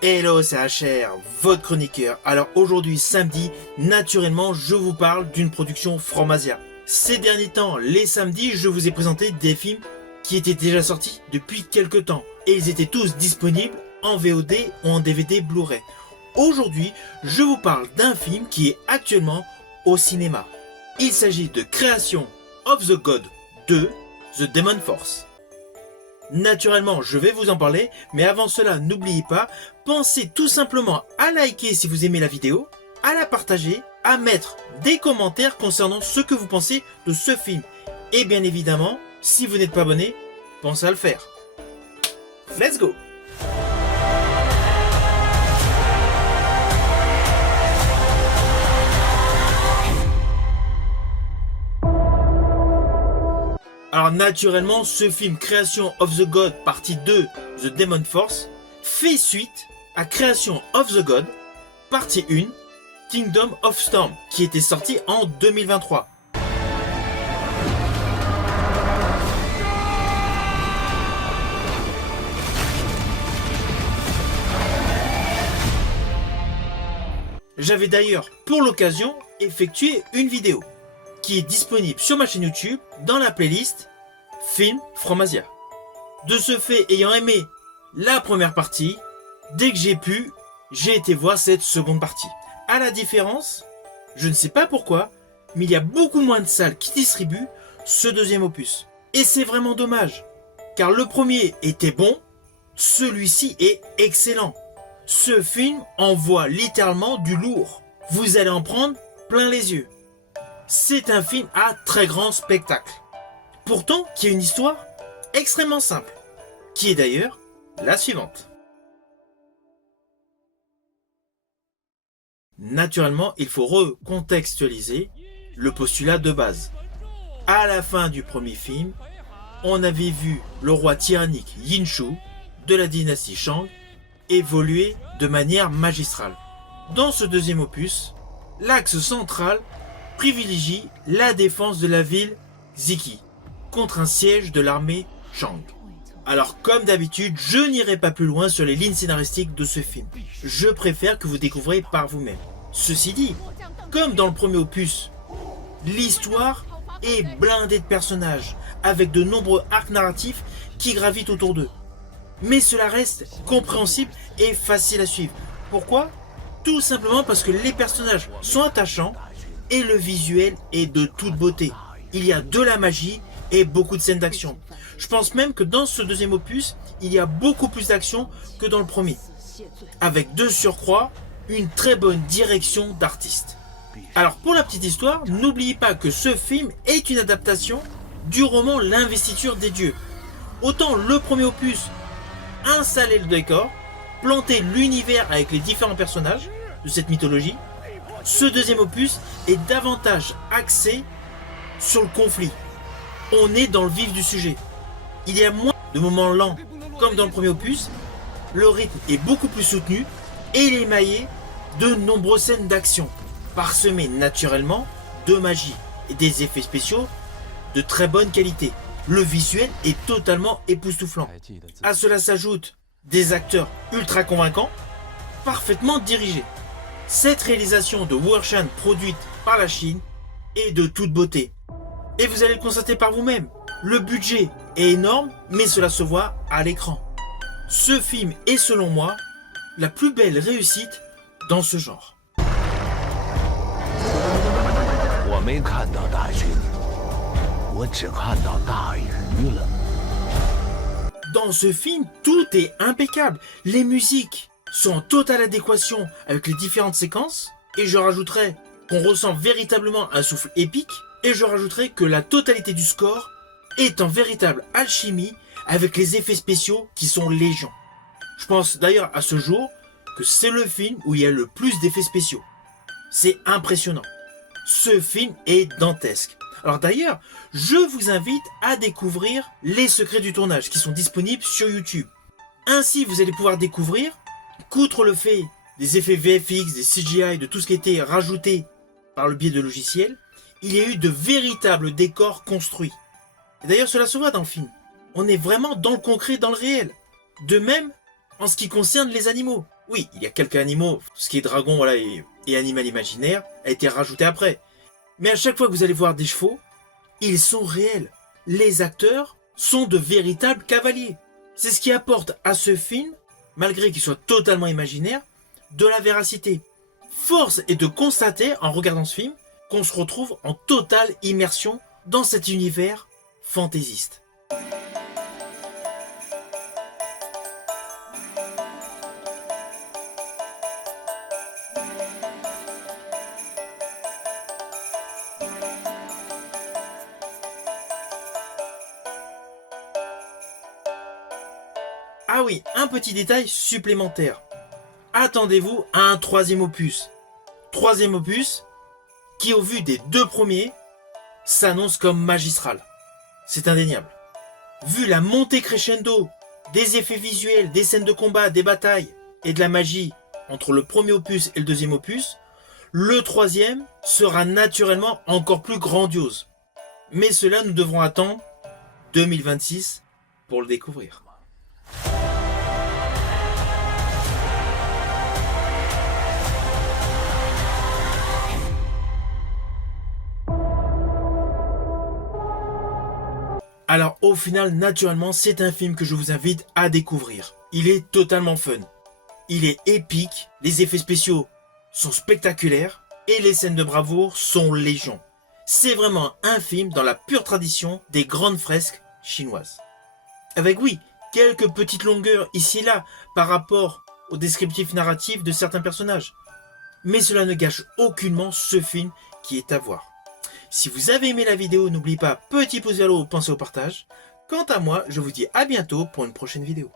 Hello, c'est HR, votre chroniqueur. Alors aujourd'hui, samedi, naturellement, je vous parle d'une production Fromasia. Ces derniers temps, les samedis, je vous ai présenté des films qui étaient déjà sortis depuis quelques temps. Et ils étaient tous disponibles en VOD ou en DVD Blu-ray. Aujourd'hui, je vous parle d'un film qui est actuellement au cinéma. Il s'agit de Creation of the God 2, The Demon Force. Naturellement, je vais vous en parler, mais avant cela, n'oubliez pas, pensez tout simplement à liker si vous aimez la vidéo, à la partager, à mettre des commentaires concernant ce que vous pensez de ce film. Et bien évidemment, si vous n'êtes pas abonné, pensez à le faire. Let's go! Alors naturellement, ce film Creation of the God partie 2, The Demon Force, fait suite à Creation of the God partie 1, Kingdom of Storm, qui était sorti en 2023. J'avais d'ailleurs, pour l'occasion, effectué une vidéo qui est disponible sur ma chaîne YouTube dans la playlist Film Fromasia. De ce fait, ayant aimé la première partie, dès que j'ai pu, j'ai été voir cette seconde partie. À la différence, je ne sais pas pourquoi, mais il y a beaucoup moins de salles qui distribuent ce deuxième opus. Et c'est vraiment dommage, car le premier était bon, celui-ci est excellent. Ce film envoie littéralement du lourd. Vous allez en prendre plein les yeux. C'est un film à très grand spectacle. Pourtant, qui a une histoire extrêmement simple, qui est d'ailleurs la suivante. Naturellement, il faut recontextualiser le postulat de base. À la fin du premier film, on avait vu le roi tyrannique Yin Shu de la dynastie Shang évoluer de manière magistrale. Dans ce deuxième opus, l'axe central privilégie la défense de la ville Ziki contre un siège de l'armée Shang. Alors comme d'habitude, je n'irai pas plus loin sur les lignes scénaristiques de ce film. Je préfère que vous découvriez par vous-même. Ceci dit, comme dans le premier opus, l'histoire est blindée de personnages, avec de nombreux arcs narratifs qui gravitent autour d'eux. Mais cela reste compréhensible et facile à suivre. Pourquoi ? Tout simplement parce que les personnages sont attachants et le visuel est de toute beauté. Il y a de la magie et beaucoup de scènes d'action. Je pense même que dans ce deuxième opus, il y a beaucoup plus d'action que dans le premier. Avec de surcroît, une très bonne direction d'artiste. Alors pour la petite histoire, n'oubliez pas que ce film est une adaptation du roman L'Investiture des Dieux. Autant le premier opus installait le décor, plantait l'univers avec les différents personnages de cette mythologie, ce deuxième opus est davantage axé sur le conflit. On est dans le vif du sujet. Il y a moins de moments lents comme dans le premier opus, le rythme est beaucoup plus soutenu et il est émaillé de nombreuses scènes d'action, parsemées naturellement de magie et des effets spéciaux de très bonne qualité. Le visuel est totalement époustouflant. À cela s'ajoutent des acteurs ultra convaincants, parfaitement dirigés. Cette réalisation de Wurshan produite par la Chine est de toute beauté. Et vous allez le constater par vous-même. Le budget est énorme, mais cela se voit à l'écran. Ce film est selon moi la plus belle réussite dans ce genre. Dans ce film, tout est impeccable. Les musiques sont en totale adéquation avec les différentes séquences. Et je rajouterai qu'on ressent véritablement un souffle épique. Et je rajouterai que la totalité du score est en véritable alchimie avec les effets spéciaux qui sont légion. Je pense d'ailleurs à ce jour que c'est le film où il y a le plus d'effets spéciaux. C'est impressionnant. Ce film est dantesque. Alors d'ailleurs, je vous invite à découvrir les secrets du tournage qui sont disponibles sur YouTube. Ainsi, vous allez pouvoir découvrir qu'outre le fait des effets VFX, des CGI, de tout ce qui a été rajouté par le biais de logiciels, il y a eu de véritables décors construits. Et d'ailleurs, cela se voit dans le film. On est vraiment dans le concret, dans le réel. De même, en ce qui concerne les animaux. Oui, il y a quelques animaux, ce qui est dragon voilà, et animal imaginaire, a été rajouté après. Mais à chaque fois que vous allez voir des chevaux, ils sont réels. Les acteurs sont de véritables cavaliers. C'est ce qui apporte à ce film, malgré qu'il soit totalement imaginaire, de la véracité. Force est de constater, en regardant ce film, qu'on se retrouve en totale immersion dans cet univers fantaisiste. Ah oui, un petit détail supplémentaire. Attendez-vous à un troisième opus. Troisième opus qui, au vu des deux premiers, s'annonce comme magistral. C'est indéniable. Vu la montée crescendo des effets visuels, des scènes de combat, des batailles et de la magie entre le premier opus et le deuxième opus, le troisième sera naturellement encore plus grandiose. Mais cela, nous devrons attendre 2026 pour le découvrir. Alors au final, naturellement, c'est un film que je vous invite à découvrir. Il est totalement fun. Il est épique, les effets spéciaux sont spectaculaires et les scènes de bravoure sont légion. C'est vraiment un film dans la pure tradition des grandes fresques chinoises. Avec oui, quelques petites longueurs ici et là par rapport au descriptif narratif de certains personnages. Mais cela ne gâche aucunement ce film qui est à voir. Si vous avez aimé la vidéo, n'oubliez pas, petit pouce vers le haut, pensez au partage. Quant à moi, je vous dis à bientôt pour une prochaine vidéo.